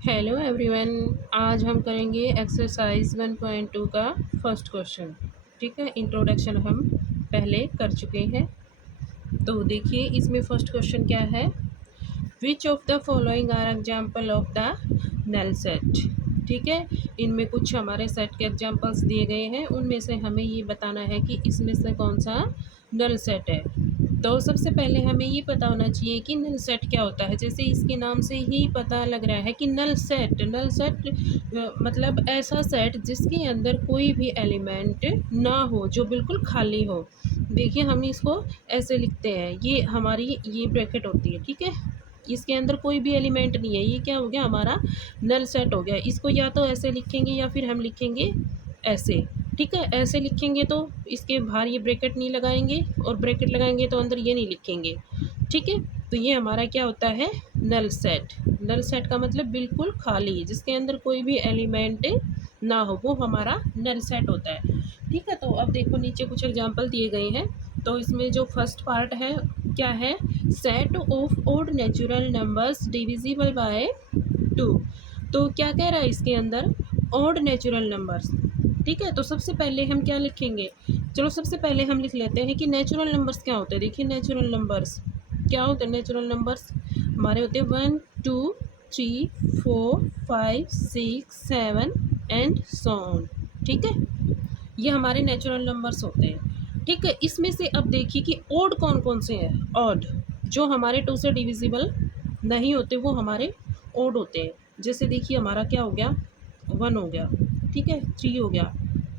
Hello everyone. आज हम करेंगे एक्सरसाइज 1.2 का फर्स्ट क्वेश्चन। ठीक है, इंट्रोडक्शन हम पहले कर चुके हैं। तो देखिए इसमें फर्स्ट क्वेश्चन क्या है। Which of the following are example of the null set. ठीक है, इनमें कुछ हमारे सेट के एग्जाम्पल्स दिए गए हैं, उनमें से हमें ये बताना है कि इसमें से कौन सा नल सेट है। तो सबसे पहले हमें ये पता होना चाहिए कि नल सेट क्या होता है। जैसे इसके नाम से ही पता लग रहा है कि नल सेट मतलब ऐसा सेट जिसके अंदर कोई भी एलिमेंट ना हो, जो बिल्कुल खाली हो। देखिए हम इसको ऐसे लिखते हैं, ये हमारी ये ब्रैकेट होती है। ठीक है, इसके अंदर कोई भी एलिमेंट नहीं है, ये क्या हो गया, हमारा नल सेट हो गया। इसको या तो ऐसे लिखेंगे या फिर हम लिखेंगे ऐसे। ठीक है, ऐसे लिखेंगे तो इसके बाहर ये ब्रैकेट नहीं लगाएंगे, और ब्रैकेट लगाएंगे तो अंदर ये नहीं लिखेंगे। ठीक है, तो ये हमारा क्या होता है, नल सेट। नल सेट का मतलब बिल्कुल खाली, जिसके अंदर कोई भी एलिमेंट ना हो, वो हमारा नल सेट होता है। ठीक है, तो अब देखो नीचे कुछ एग्जांपल दिए गए हैं। तो इसमें जो फर्स्ट पार्ट है क्या है, set of odd natural numbers divisible by 2। तो क्या कह रहा है इसके अंदर, ओड नेचुरल नंबर्स। ठीक है, तो सबसे पहले हम क्या लिखेंगे, चलो सबसे पहले हम लिख लेते हैं कि नेचुरल नंबर्स क्या होते हैं। देखिए नेचुरल नंबर्स क्या होते हैं, नेचुरल नंबर्स हमारे होते हैं 1 2 3 4 5 6 7 एंड सो ऑन। ठीक है, ये हमारे नेचुरल नंबर्स होते हैं। ठीक है, इसमें से अब देखिए कि ओड कौन कौन से हैं। ऑड जो हमारे 2 से डिविजिबल नहीं होते, वो हमारे ओड होते हैं। जैसे देखिए हमारा क्या हो गया, 1 हो गया, ठीक है, 3 हो गया,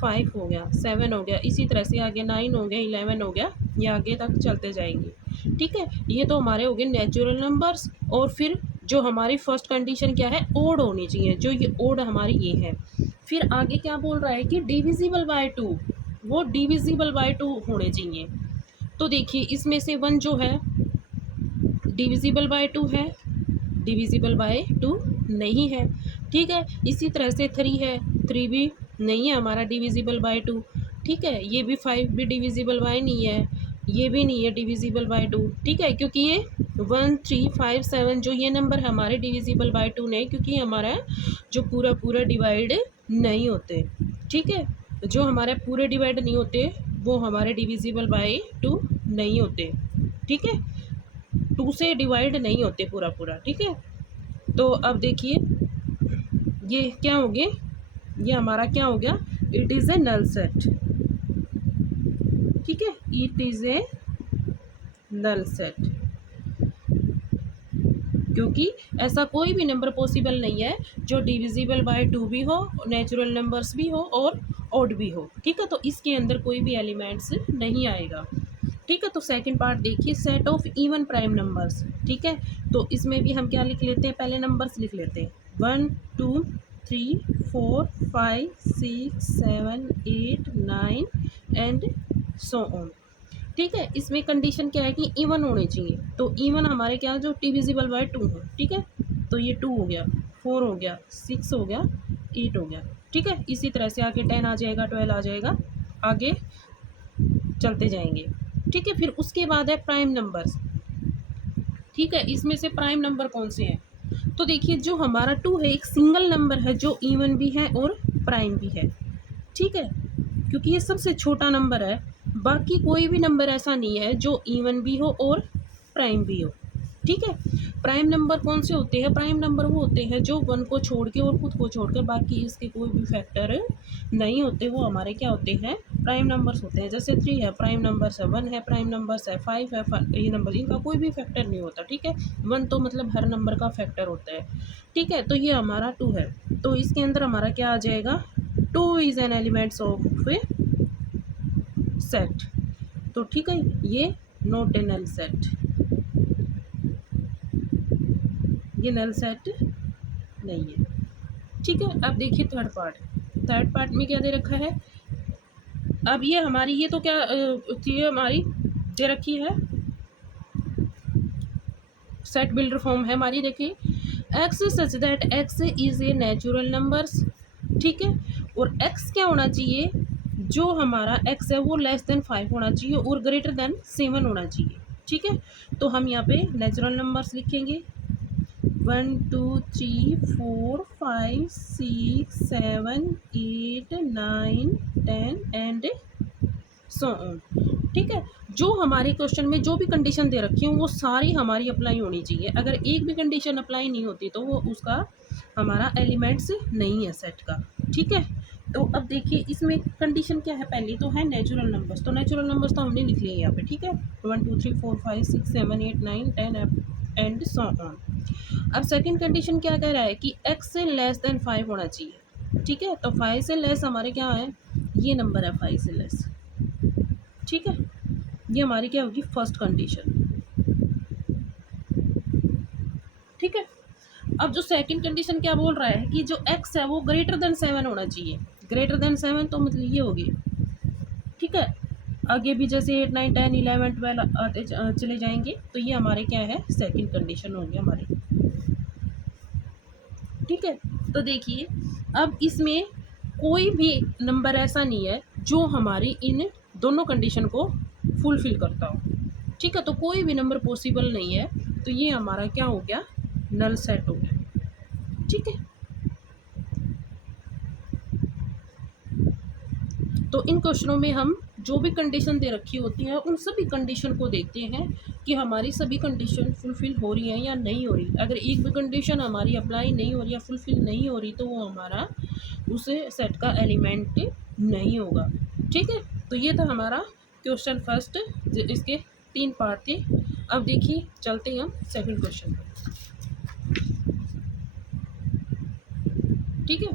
5 हो गया, 7 हो गया, इसी तरह से आगे 9 हो गया, 11 हो गया, ये आगे तक चलते जाएंगे। ठीक है, ये तो हमारे हो गए नेचुरल नंबर्स। और फिर जो हमारी फर्स्ट कंडीशन क्या है, ओड होनी चाहिए, जो ये ओड हमारी ये है। फिर आगे क्या बोल रहा है कि डिविजिबल बाय 2, वो डिविजिबल बाय 2 होने चाहिए। तो देखिए इसमें से 1 जो है डिविजिबल बाय 2 है, डिविजिबल बाय 2 नहीं है। ठीक है, इसी तरह से 3 है, 3 भी नहीं है हमारा डिविजिबल बाय 2। ठीक है, ये भी 5 भी डिविजिबल बाय नहीं है, ये भी नहीं है डिविजिबल बाय 2। ठीक है, क्योंकि ये 1 3 5 7 जो ये नंबर हमारे डिविजिबल बाय 2 नहीं, क्योंकि हमारा जो पूरा पूरा डिवाइड नहीं होते। ठीक है, जो हमारे पूरे डिवाइड नहीं होते वो हमारे डिविजिबल बाय 2 नहीं होते। ठीक है, 2 से डिवाइड नहीं होते पूरा पूरा। ठीक है, तो अब देखिए ये क्या हो गया, ये हमारा क्या हो गया, it is a null set. ठीक है, it is a null set, क्योंकि ऐसा कोई भी नंबर पॉसिबल नहीं है जो डिविजिबल बाय 2 भी हो, नेचुरल नंबर्स भी हो और ऑड भी हो। ठीक है, तो इसके अंदर कोई भी एलिमेंट्स नहीं आएगा। ठीक है, तो सेकंड पार्ट देखिए, set of even prime numbers. ठीक है, तो इसमें भी हम क्या लिख लेते हैं, पहले नंबर्स लिख लेते हैं 1 2 3 4 5 6 7 8 9 एंड सो ऑन। ठीक है, इसमें कंडीशन क्या है कि इवन होने चाहिए। तो इवन हमारे क्या है, जो डिविजिबल बाय 2 है। ठीक है, तो ये 2 हो गया, 4 हो गया, 6 हो गया, 8 हो गया। ठीक है, इसी तरह से आगे 10 आ जाएगा, 12 आ जाएगा, आगे चलते जाएंगे। ठीक है, फिर उसके बाद है प्राइम नंबर्स। ठीक है, इसमें से प्राइम नंबर कौन से हैं, तो देखिए जो हमारा 2 है एक सिंगल नंबर है, जो इवन भी है और प्राइम भी है। ठीक है, क्योंकि ये सबसे छोटा नंबर है, बाकी कोई भी नंबर ऐसा नहीं है जो इवन भी हो और प्राइम भी हो। ठीक है, प्राइम नंबर कौन से होते हैं, प्राइम नंबर वो होते हैं जो 1 को छोड़ के और खुद को छोड़ के बाकी इसके कोई भी फैक्टर नहीं होते, वो हमारे क्या होते हैं, प्राइम नंबर्स होते हैं। जैसे 3 है प्राइम नंबर्स है, 1 है प्राइम नंबर्स है, 5 है, ये नंबर इनका कोई भी फैक्टर नहीं होता। ठीक है, 1 तो मतलब हर नंबर का फैक्टर होता है। ठीक है, तो ये हमारा 2 है, तो इसके अंदर हमारा क्या आ जाएगा, 2 is an elements of set. तो ठीक है, ये नॉट ए नल सेट, ये नल सेट नहीं है। ठीक है, अब देखिए थर्ड पार्ट, थर्ड पार्ट में क्या दे रखा है। अब ये हमारी ये तो क्या चीज़ हमारी दे रखी है, सेट बिल्डर फॉर्म है हमारी। देखिए x such that x is a natural numbers. ठीक है, और एक्स क्या होना चाहिए, जो हमारा एक्स है वो लेस देन 5 होना चाहिए और ग्रेटर देन 7 होना चाहिए। ठीक है, तो हम यहाँ पे नेचुरल नंबर्स लिखेंगे। 1 2 3 4 5 6 7 8 9 10 एंड सो ऑन। ठीक है, जो हमारे क्वेश्चन में जो भी कंडीशन दे रखी है वो सारी हमारी अप्लाई होनी चाहिए। अगर एक भी कंडीशन अप्लाई नहीं होती तो वो उसका हमारा एलिमेंट्स नहीं है सेट का। ठीक है, तो अब देखिए इसमें कंडीशन क्या है, पहली तो है नेचुरल नंबर्स, तो नेचुरल नंबर्स तो हमने लिख लिए यहाँ पे। ठीक है, 1 2 3 4 5 6 7 8 9 10 एंड सो ऑन। अब सेकंड कंडीशन क्या कह रहा है कि x से लेस देन 5 होना चाहिए। ठीक है, तो 5 से लेस हमारे क्या है, ये नंबर है 5 से लेस। ठीक है, ये हमारी क्या होगी, फर्स्ट कंडीशन। ठीक है, अब जो सेकंड कंडीशन क्या बोल रहा है कि जो x है वो ग्रेटर देन 7 होना चाहिए। ग्रेटर देन 7 तो मतलब ये होगी। ठीक है, आगे भी जैसे 8 9 10 11 12 आते चले जाएंगे, तो ये हमारे क्या है, सेकंड कंडीशन होगी हमारी। ठीक है, तो देखिए अब इसमें कोई भी नंबर ऐसा नहीं है जो हमारी इन दोनों कंडीशन को फुलफिल करता हो। ठीक है, तो कोई भी नंबर पॉसिबल नहीं है, तो ये हमारा क्या हो गया, नल सेट हो गया। ठीक है, तो इन क्वेश्चनों में हम जो भी कंडीशन दे रखी होती है उन सभी कंडीशन को देखते हैं कि हमारी सभी कंडीशन फुलफिल हो रही हैं या नहीं हो रही। अगर एक भी कंडीशन हमारी अप्लाई नहीं हो रही या फुलफिल नहीं हो रही तो वो हमारा उस सेट का एलिमेंट नहीं होगा। ठीक है, तो ये था हमारा क्वेश्चन फर्स्ट, इसके 3 पार्ट थे। अब देखिए चलते हैं हम सेकंड क्वेश्चन पर। ठीक है,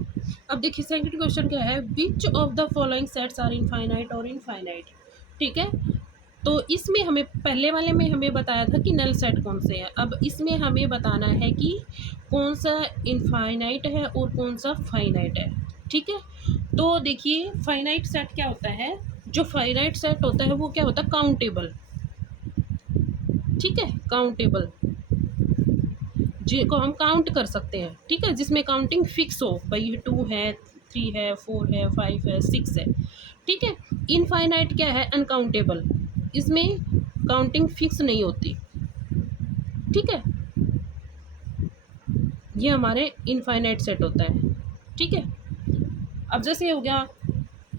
अब देखिए सेकंड क्वेश्चन क्या है, which of the following sets are infinite और इनफाइनाइट। ठीक है, तो इसमें हमें पहले वाले में हमें बताया था कि नल सेट कौन से हैं, अब इसमें हमें बताना है कि कौन सा इनफाइनाइट है और कौन सा फाइनाइट है। ठीक है, तो देखिए फाइनाइट सेट क्या होता है, जो फाइनाइट सेट होता है वो क्या होता है, काउंटेबल। ठीक है, काउंटेबल जिनको हम काउंट कर सकते हैं। ठीक है, जिसमें काउंटिंग फिक्स हो, भाई 2 है 3 है 4 है 5 है 6 है। ठीक है, इनफाइनाइट क्या है, अनकाउंटेबल, इसमें काउंटिंग फिक्स नहीं होती। ठीक है, ये हमारे इनफाइनाइट सेट होता है। ठीक है, अब जैसे हो गया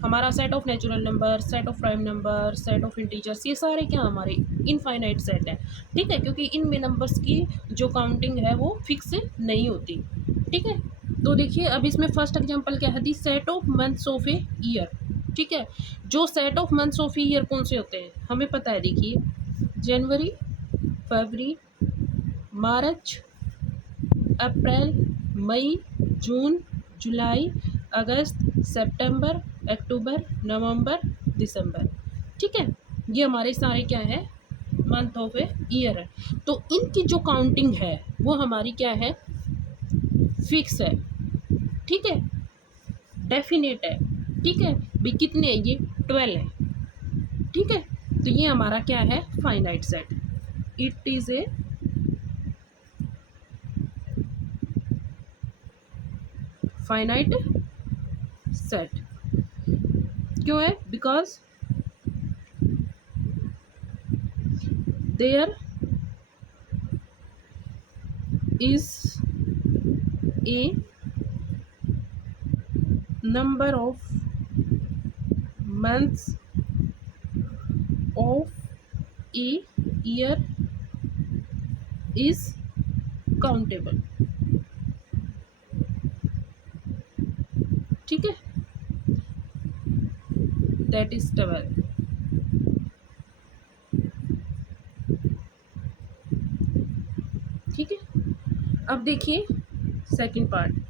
हमारा set of natural number, set of prime number, set of integers, ये सारे क्या हमारे इनफाइनाइट सेट है। ठीक है, क्योंकि इनमें नंबर्स की जो काउंटिंग है वो फिक्स नहीं होती। ठीक है, तो देखिए अब इसमें फर्स्ट एग्जांपल क्या है, the set of months of a year. ठीक है, जो set of months of year कौन से होते हैं हमें पता है, देखिए जनवरी, फरवरी, मार्च, अप्रैल, मई, जून, जुलाई, अगस्त, सितंबर, अक्टूबर, नवंबर, दिसंबर। ठीक है, ये हमारे सारे क्या है, मंथ ऑफ ए ईयर है। तो इनकी जो काउंटिंग है वो हमारी क्या है, फिक्स है। ठीक है, डेफिनेट है। ठीक है, भी कितने हैं ये, 12 है। ठीक है, तो ये हमारा क्या है, finite set. It is a finite set. क्यों है, because there is a number of months of a year is countable। ठीक है, that is 12। ठीक है, अब देखिए सेकंड पार्ट।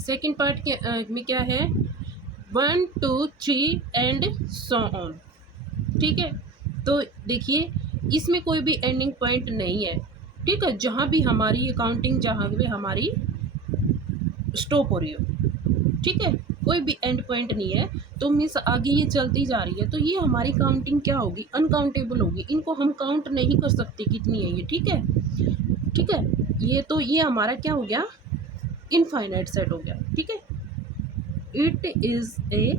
सेकंड पार्ट के में क्या है, 1 2 3 एंड सो ऑन। ठीक है, तो देखिए इसमें कोई भी एंडिंग पॉइंट नहीं है। ठीक है, जहाँ भी हमारी ये काउंटिंग जहाँ भी हमारी स्टॉप हो रही हो। ठीक है, कोई भी एंड पॉइंट नहीं है, तो मीन्स आगे ये चलती जा रही है, तो ये हमारी काउंटिंग क्या होगी, अनकाउंटेबल होगी। इनको हम काउंट नहीं कर सकते कितनी है ये। ठीक है, ठीक है, ये तो ये हमारा क्या हो गया, इनफाइनाइट सेट हो गया। ठीक है, it is a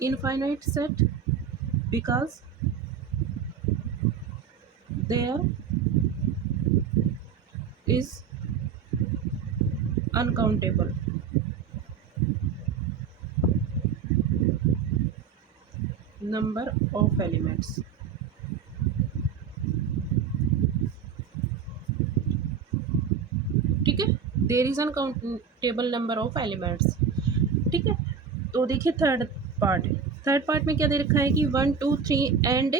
infinite set because there is uncountable number of elements. ठीक है, there is uncountable number of elements. ठीक है, तो देखिए थर्ड पार्ट में क्या दे रखा है कि 1 2 3 एंड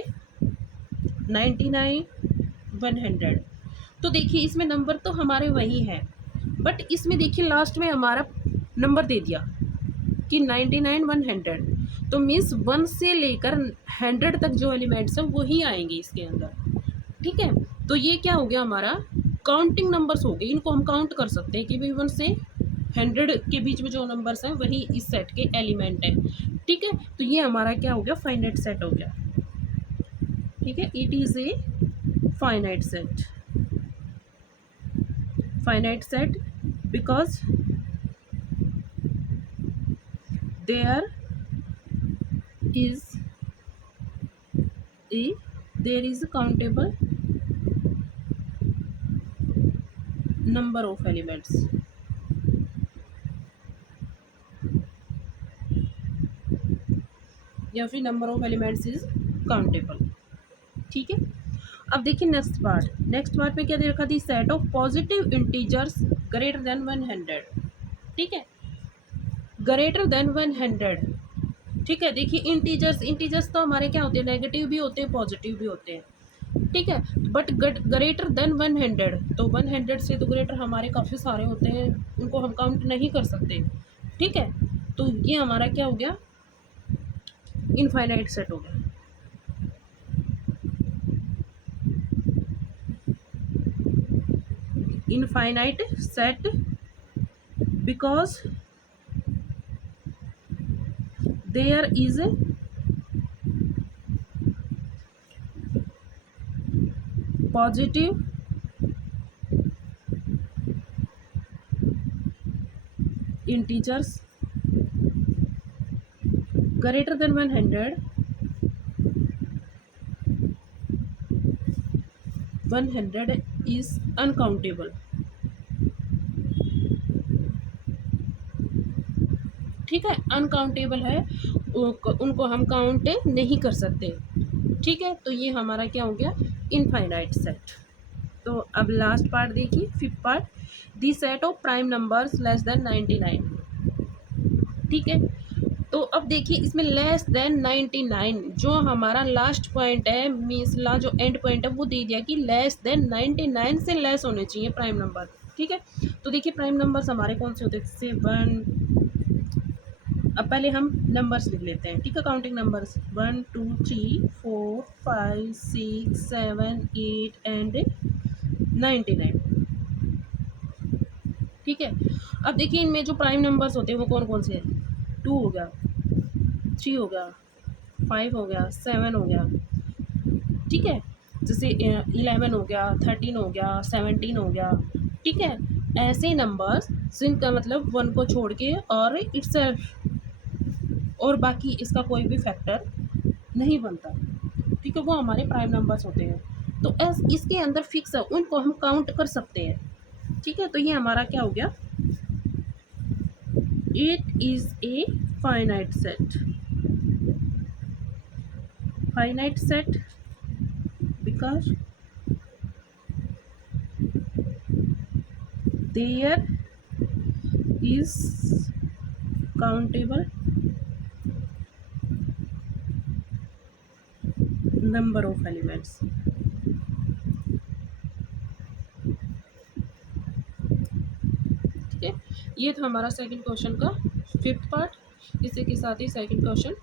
99 100। तो देखिए इसमें नंबर तो हमारे वही हैं, बट इसमें देखिए लास्ट में हमारा नंबर दे दिया कि 99 100। तो मीन्स 1 से लेकर 100 तक जो एलिमेंट्स हैं वही आएंगे इसके अंदर। ठीक है, तो ये क्या हो गया हमारा काउंटिंग नंबर्स हो गए, इनको हम काउंट कर सकते हैं कि भाई 1 से 100 के बीच में जो नंबर्स हैं वही इस सेट के एलिमेंट हैं। ठीक है, तो ये हमारा क्या हो गया फाइनाइट सेट हो गया। ठीक है, it is A finite set. Finite set because there is a countable number of elements। या फिर number of elements is countable. ठीक है, अब देखिए नेक्स्ट पार्ट में क्या दे रखा थी, set of positive integers greater than 100। ठीक है, ग्रेटर देन 100। ठीक है, देखिए इंटीजर्स तो हमारे क्या होते हैं, नेगेटिव भी होते हैं पॉजिटिव भी होते हैं। ठीक है, बट ग्रेटर देन 100, तो 100 से तो ग्रेटर हमारे काफ़ी सारे होते हैं, उनको हम काउंट नहीं कर सकते। ठीक है, तो ये हमारा क्या हो गया इनफाइनाइट सेट हो गया। Infinite set because there is a positive integers greater than 100 is uncountable। ठीक है, अनकाउंटेबल है, उनको हम काउंट नहीं कर सकते। ठीक है, तो ये हमारा क्या हो गया इनफाइनाइट सेट। तो अब लास्ट पार्ट देखिए, fifth part, the set of prime numbers less than 99। ठीक है, तो अब देखिए इसमें लेस देन 99 जो हमारा लास्ट पॉइंट है, मीन्स जो एंड पॉइंट है वो दे दिया कि लेस देन 99 से लेस होने चाहिए प्राइम नंबर। ठीक है, तो देखिए प्राइम नंबर्स हमारे कौन से होते हैं, जैसे 1। अब पहले हम नंबर्स लिख लेते हैं। ठीक है, काउंटिंग नंबर्स 1 2 3 4 5 6 7 8 एंड 99। ठीक है, अब देखिए इनमें जो प्राइम नंबर्स होते हैं वो कौन कौन से हैं, 2 हो गया, 3 हो गया, 5 हो गया, 7 हो गया। ठीक है, जैसे 11 हो गया, 13 हो गया, 17 हो गया। ठीक है, ऐसे नंबर्स जिनका मतलब 1 को छोड़ के और इट्सेल्फ और बाकी इसका कोई भी फैक्टर नहीं बनता। ठीक है, वो हमारे प्राइम नंबर्स होते हैं। तो इसके अंदर फिक्स है, उनको हम काउंट कर सकते हैं। ठीक है, तो ये हमारा क्या हो गया, it is a finite set. Finite set because there is countable number of elements. ठीक है, ये था हमारा सेकंड क्वेश्चन का फिफ्थ पार्ट। इसी के साथ ही सेकंड क्वेश्चन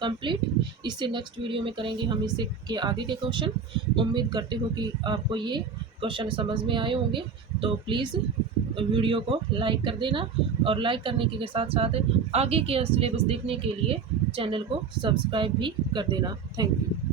कंप्लीट। इससे नेक्स्ट वीडियो में करेंगे हम इससे के आगे के क्वेश्चन। उम्मीद करते हो कि आपको ये क्वेश्चन समझ में आए होंगे, तो प्लीज़ वीडियो को लाइक कर देना, और लाइक करने के साथ साथ आगे के सिलेबस देखने के लिए चैनल को सब्सक्राइब भी कर देना। Thank you.